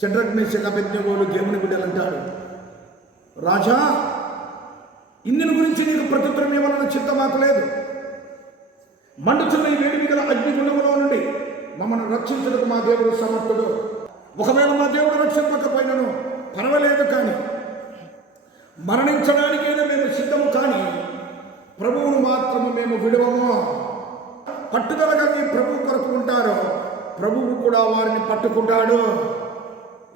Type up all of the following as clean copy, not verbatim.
షడ్రక్ మేషక్ అబేద్నెగోలు దేవుని బిడ్డలు అంటాడు, రాజా ఇందుని గురించి నీకు ప్రత్యుత్తరం ఇవ్వాలన్న చింత మాకు లేదు. మండుచున్న ఈ వేడిమి గల అగ్నిగుండములో నుండి మమ్మల్ని రక్షించడానికి మా దేవుడు సమర్థుడు. ఒకవేళ మా దేవుడు రక్షింపకపోయినను పర్వాలేదు, కానీ మరణించడానికైనా మేము సిద్ధము, కానీ ప్రభువును మాత్రము మేము విడవము. పట్టుదలగా మీ ప్రభువు కొరకు ఉంటారో ప్రభువు కూడా వారిని పట్టుకుంటాడు.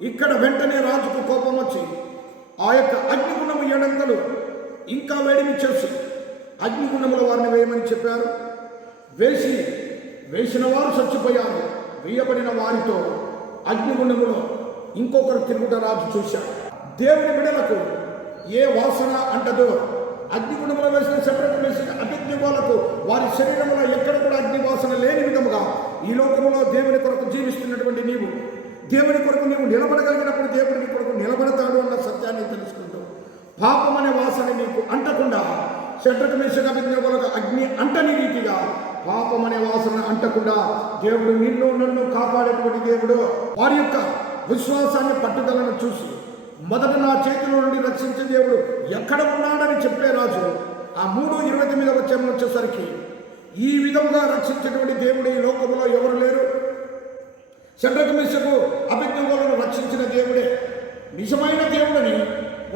ఇక్కడ వెంటనే రాజుకు కోపం వచ్చి ఆ యొక్క అగ్నిగుండము 7 ఇంకా వేడిమి చేసి అగ్నిగుండములో వారిని వేయమని చెప్పారు. వేసిన వారు చచ్చిపోయారు. వేయబడిన వారితో అగ్నిగుండములో ఇంకొకరు తిరుగుట రాజు చూశాడు. దేవుని బిడ్డలకు ఏ వాసన అంటదో అగ్నిగుండములో వేసిన షడ్రక్ మేషక్ అబేద్నెగోలకు వారి శరీరంలో ఎక్కడ కూడా అగ్ని వాసన లేని విధముగా ఈ లోకంలో దేవుని కొరకు జీవిస్తున్నటువంటి నీవు, దేవుని కొరకు నీవు నిలబడగలిగినప్పుడు దేవుని కొరకు నిలబడతాడు అన్న సత్యాన్ని తెలుసుకుంటూ పాపం అనే వాసన నీకు అంటకుండా, షడ్రక్ మేషక్ అబేద్నెగోలకు అగ్ని అంటని రీతిగా పాపం అనే వాసన అంటకుండా దేవుడు నిన్ను నన్ను కాపాడేటువంటి దేవుడు. వారి యొక్క విశ్వాసాన్ని పట్టుదలను చూసి మొదట నా చేతిలో నుండి రక్షించే దేవుడు ఎక్కడ ఉన్నాడని చెప్పే రాజు ఆ 3:29 వచనం వచ్చేసరికి ఈ విధంగా రక్షించేటువంటి దేవుడు ఈ లోకంలో ఎవరు లేరు. షడ్రక్ మేషక్ అబేద్నెగోలను రక్షించిన దేవుడే నిజమైన దేవుడని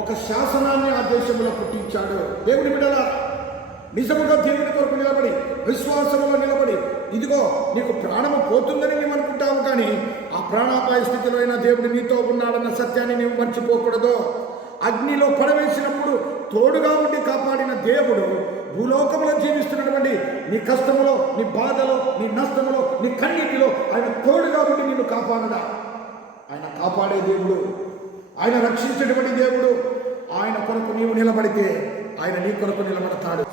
ఒక శాసనాన్ని ఆ దేశంలో పుట్టించాడు. దేవుని బిడ్డలారా, నిజముగా దేవుని కొరకు నిలబడి విశ్వాసంలో నిలబడి, ఇదిగో నీకు ప్రాణము పోతుందని నీవు అనుకుంటావు, కానీ ఆ ప్రాణాపాయ స్థితిలో అయినా దేవుడు నీతో ఉన్నాడన్న సత్యాన్ని నీవు మర్చిపోకూడదు. అగ్నిలో పడవేసినప్పుడు తోడుగా ఉండి కాపాడిన దేవుడు భూలోకంలో జీవిస్తున్నటువంటి నీ కష్టములో, నీ బాధలో, నీ నష్టములో, నీ కన్నీటిలో ఆయన తోడుగా ఉండి నిన్ను కాపాడడా. ఆయన కాపాడే దేవుడు, ఆయన రక్షించేటువంటి దేవుడు. ఆయన కొరకు నీవు నిలబడితే ఆయన నీ కొరకు నిలబడతాడు.